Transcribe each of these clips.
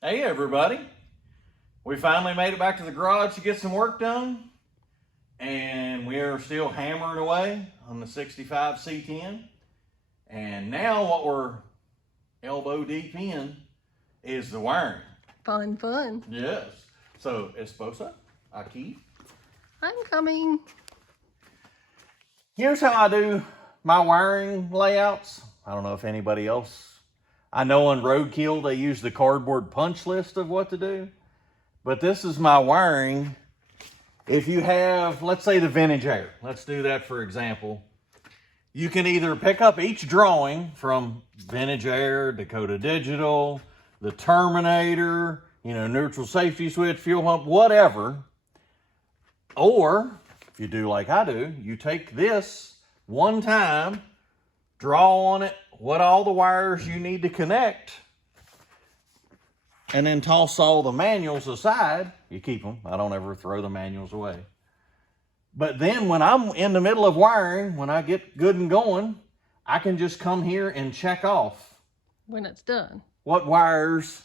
Hey everybody, we finally made it back to the garage to get some work done, and we are still hammering away on the 65 C10. And now what we're elbow deep in is the wiring. Fun. Yes. So esposa, aquí. I'm coming. Here's how I do my wiring layouts. I don't know if anybody else. I know on Roadkill they use the cardboard punch list of what to do, but this is my wiring. If you have, let's say, the vintage air, let's do that for example. You can either pick up each drawing from vintage air, Dakota Digital, the Terminator, neutral safety switch, fuel pump, whatever. Or if you do like I do, you take this one time, draw on it what all the wires you need to connect, and then toss all the manuals aside. You keep them. I don't ever throw the manuals away. But then when I'm in the middle of wiring, when I get good and going, I can just come here and check off when it's done what wires,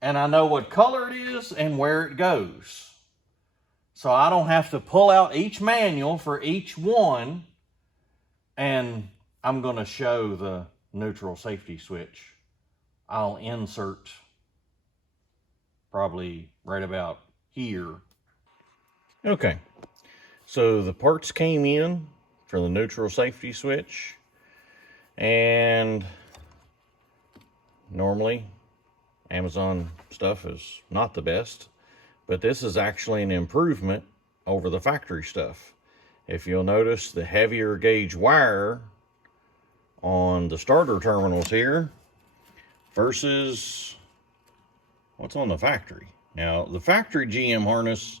and I know what color it is and where it goes. So I don't have to pull out each manual for each one. And I'm going to show the neutral safety switch. I'll insert probably right about here. Okay, so the parts came in for the neutral safety switch, and normally Amazon stuff is not the best, but this is actually an improvement over the factory stuff. If you'll notice the heavier gauge wire on the starter terminals here versus what's on the factory. Now, the factory GM harness,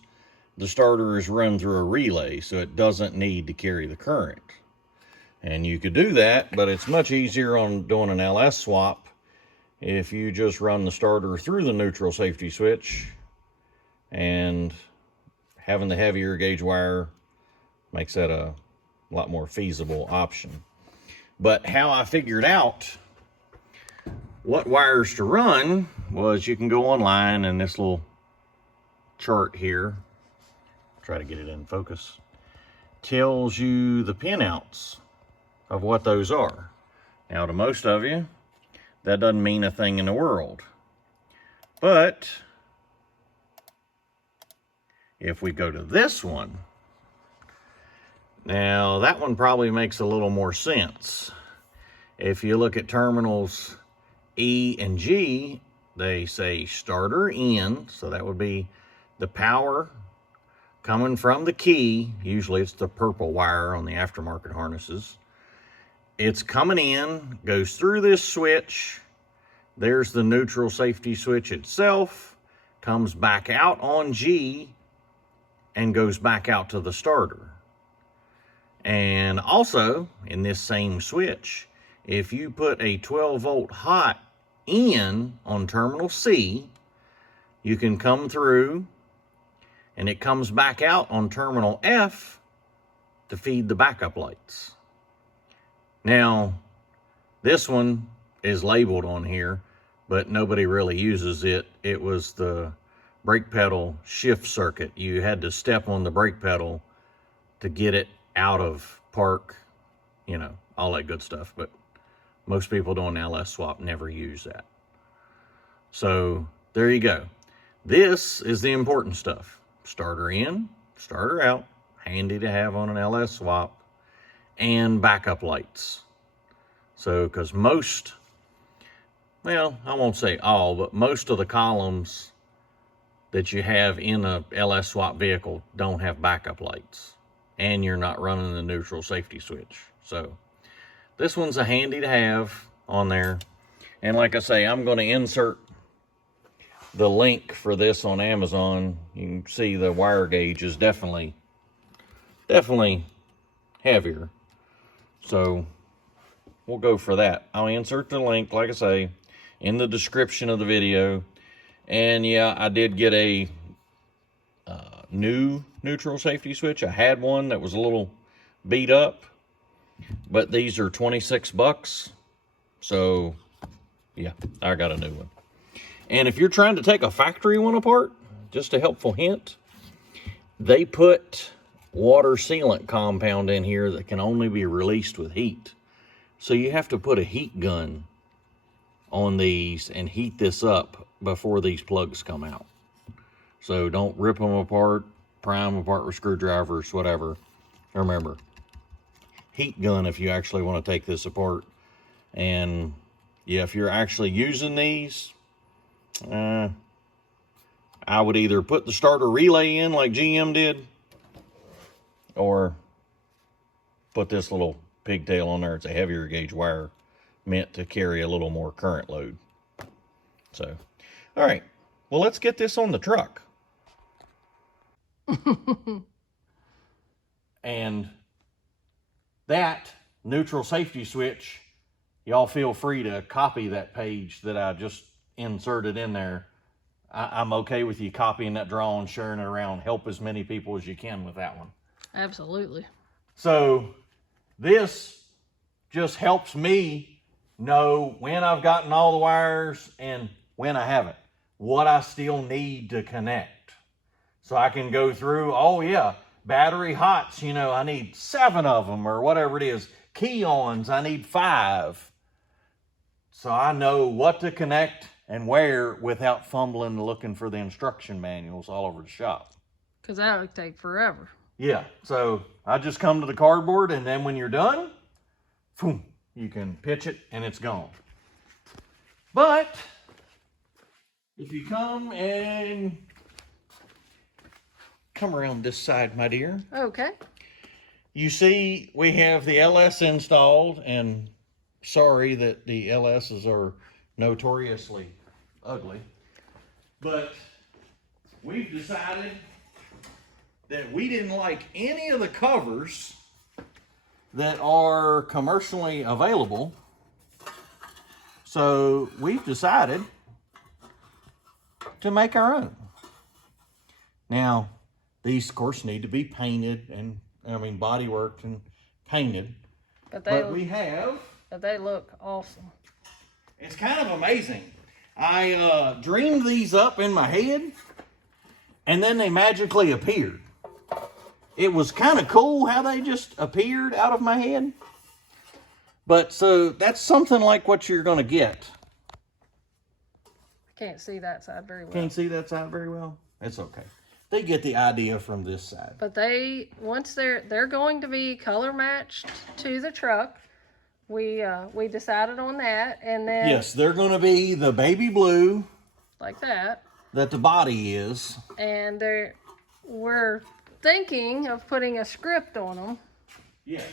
the starter is run through a relay, so it doesn't need to carry the current. And you could do that, but it's much easier on doing an LS swap if you just run the starter through the neutral safety switch, and having the heavier gauge wire makes that a lot more feasible option. But how I figured out what wires to run was, you can go online, and this little chart here, try to get it in focus, tells you the pinouts of what those are. Now, to most of you, that doesn't mean a thing in the world. But if we go to this one, now that one probably makes a little more sense. If you look at terminals E and G, they say starter in, so that would be the power coming from the key. Usually it's the purple wire on the aftermarket harnesses. It's coming in, goes through this switch. There's the neutral safety switch itself, comes back out on G, and goes back out to the starter. And also, in this same switch, if you put a 12-volt hot in on terminal C, you can come through, and it comes back out on terminal F to feed the backup lights. Now, this one is labeled on here, but nobody really uses it. It was the brake pedal shift circuit. You had to step on the brake pedal to get it out of park, all that good stuff. But most people doing LS swap never use that. So there you go. This is the important stuff. Starter in, starter out, handy to have on an LS swap, and backup lights. So, because most, well, I won't say all, but most of the columns that you have in a LS swap vehicle don't have backup lights, and you're not running the neutral safety switch. So this one's a handy to have on there. And like I say, I'm going to insert the link for this on Amazon. You can see the wire gauge is definitely heavier. So we'll go for that. I'll insert the link, like I say, in the description of the video. And yeah, I did get a new neutral safety switch. I had one that was a little beat up, but these are $26. So yeah, I got a new one. And if you're trying to take a factory one apart, just a helpful hint, they put water sealant compound in here that can only be released with heat. So you have to put a heat gun on these and heat this up before these plugs come out. So don't rip them apart, pry them apart with screwdrivers, whatever. Remember, heat gun if you actually want to take this apart. And yeah, if you're actually using these, I would either put the starter relay in like GM did, or put this little pigtail on there. It's a heavier gauge wire meant to carry a little more current load. So, all right, well, let's get this on the truck. And that neutral safety switch, y'all feel free to copy that page that I just inserted in there. I'm okay with you copying that drawing, sharing it around, help as many people as you can with that one. Absolutely. So this just helps me know when I've gotten all the wires and when I haven't, what I still need to connect. So I can go through, oh yeah, battery hots, you know, I need 7 of them or whatever it is. Key-ons, I need 5. So I know what to connect and where without fumbling looking for the instruction manuals all over the shop. Because that would take forever. Yeah, so I just come to the cardboard, and then when you're done, boom, you can pitch it and it's gone. But if you come around this side, my dear. Okay. You see we have the LS installed, and sorry that the LSs are notoriously ugly, but we've decided that we didn't like any of the covers that are commercially available. So we've decided to make our own. Now, these of course need to be painted and body worked and painted. But they look awesome. It's kind of amazing. I dreamed these up in my head, and then they magically appeared. It was kind of cool how they just appeared out of my head. But so that's something like what you're going to get. I can't see that side very well. Can't see that side very well? It's okay. They get the idea from this side. But once they're going to be color matched to the truck. We decided on that, and then yes, they're going to be the baby blue, like that the body is, and we're thinking of putting a script on them. Yes,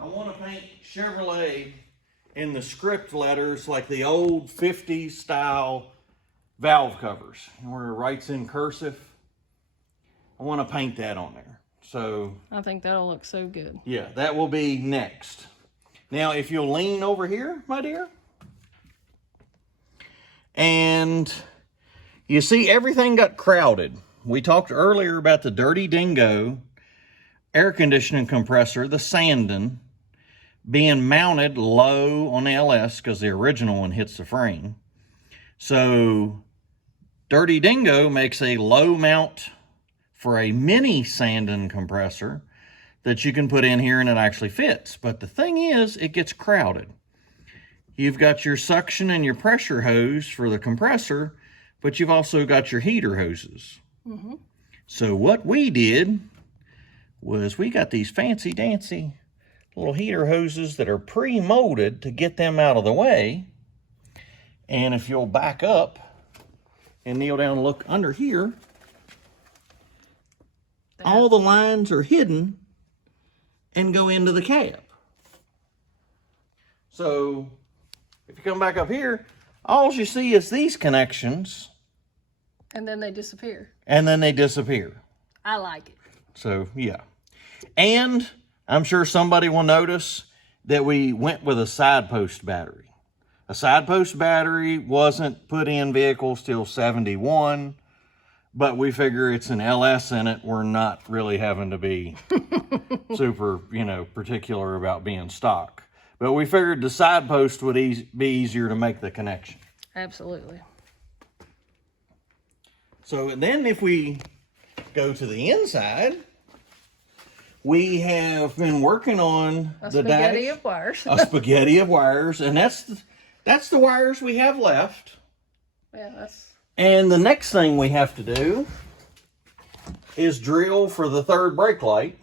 I want to paint Chevrolet in the script letters like the old 50s style valve covers, where it writes in cursive. I want to paint that on there. So I think that'll look so good. Yeah, that will be next. Now, if you'll lean over here, my dear, and you see everything got crowded. We talked earlier about the Dirty Dingo air conditioning compressor, the Sandon, being mounted low on the LS because the original one hits the frame. So Dirty Dingo makes a low mount for a mini Sandon compressor that you can put in here and it actually fits. But the thing is, it gets crowded. You've got your suction and your pressure hose for the compressor, but you've also got your heater hoses. Mm-hmm. So what we did was we got these fancy dancy little heater hoses that are pre-molded to get them out of the way. And if you'll back up and kneel down and look under here, all the lines are hidden and go into the cab. So if you come back up here, all you see is these connections. And then they disappear. And then they disappear. I like it. So, yeah. And I'm sure somebody will notice that we went with a side post battery. A side post battery wasn't put in vehicles till 71. But we figure it's an LS in it. We're not really having to be super, particular about being stock. But we figured the side post would be easier to make the connection. Absolutely. So then if we go to the inside, we have been working on A the spaghetti dash, of wires. a spaghetti of wires, and that's the wires we have left. Yeah, that's... And the next thing we have to do is drill for the third brake light,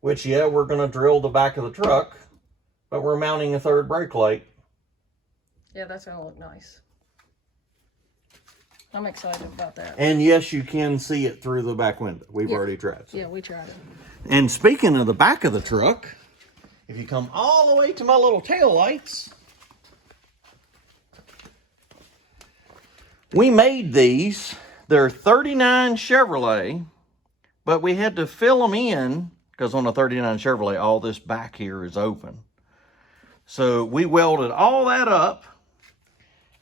which, yeah, we're going to drill the back of the truck, but we're mounting a third brake light. Yeah, that's going to look nice. I'm excited about that. And yes, you can see it through the back window. We've already tried. So. Yeah, we tried it. And speaking of the back of the truck, if you come all the way to my little tail lights, we made these. They're 39 Chevrolet, but we had to fill them in because on a 39 Chevrolet, all this back here is open. So we welded all that up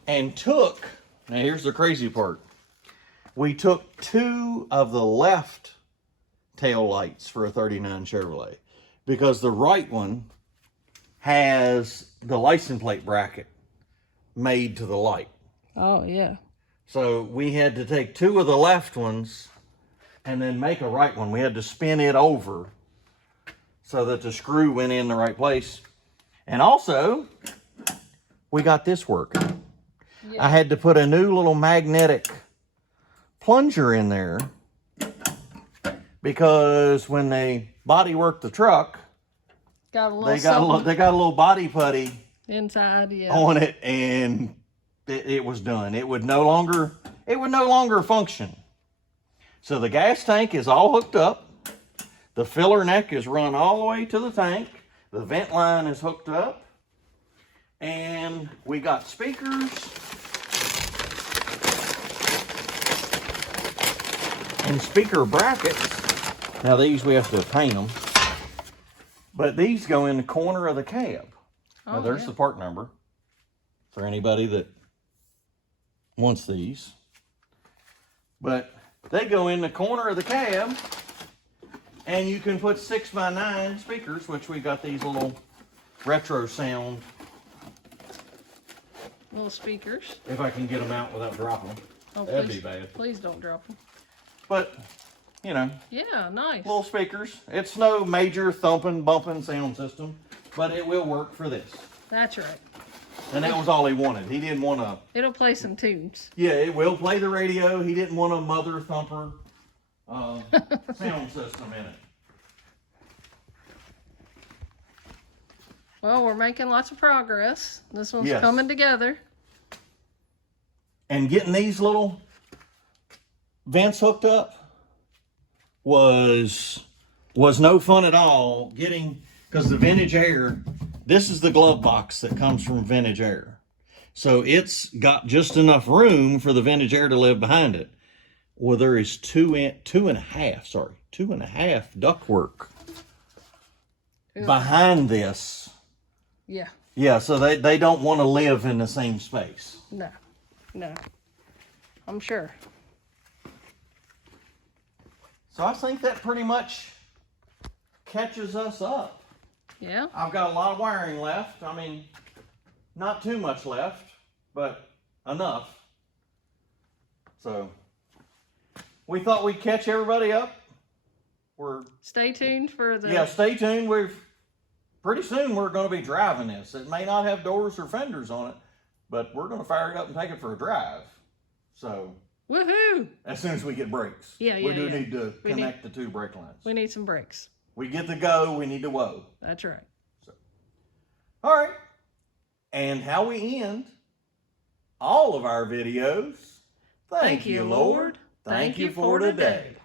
and took, now here's the crazy part. We took 2 of the left tail lights for a 39 Chevrolet because the right one has the license plate bracket made to the light. Oh, yeah. So we had to take 2 of the left ones and then make a right one. We had to spin it over so that the screw went in the right place. And also, we got this working. Yeah. I had to put a new little magnetic plunger in there because when they body worked the truck, they got a little body putty inside, yeah, on it, and it was done. It would no longer function. So the gas tank is all hooked up. The filler neck is run all the way to the tank. The vent line is hooked up. And we got speakers and speaker brackets. Now these we have to paint them. But these go in the corner of the cab. Now there's the part number for anybody that wants these. But they go in the corner of the cab, and you can put 6x9 speakers, which we got these little retro sound little speakers. If I can get them out without dropping them. Oh, that'd please, be bad. Please don't drop them. But, you know. Yeah, nice. Little speakers. It's no major thumping, bumping sound system, but it will work for this. That's right. And that was all he wanted. He didn't want to... It'll play some tunes. Yeah, it will play the radio. He didn't want a mother thumper sound system in it. Well, we're making lots of progress. This one's coming together. And getting these little vents hooked up was no fun at all. Because the Vintage Air, this is the glove box that comes from Vintage Air. So it's got just enough room for the Vintage Air to live behind it. Well, there is two and a half ductwork behind this. Yeah. Yeah, so they don't want to live in the same space. No. I'm sure. So I think that pretty much catches us up. Yeah. I've got a lot of wiring left. I mean, not too much left, but enough. So we thought we'd catch everybody up. Stay tuned for the... Yeah, stay tuned. Pretty soon we're going to be driving this. It may not have doors or fenders on it, but we're going to fire it up and take it for a drive. So, woohoo! As soon as we get brakes. We do need to connect the 2 brake lines. We need some brakes. We get the go, we need the whoa. That's right. So, all right. And how we end all of our videos. Thank you, Lord. Thank you for today.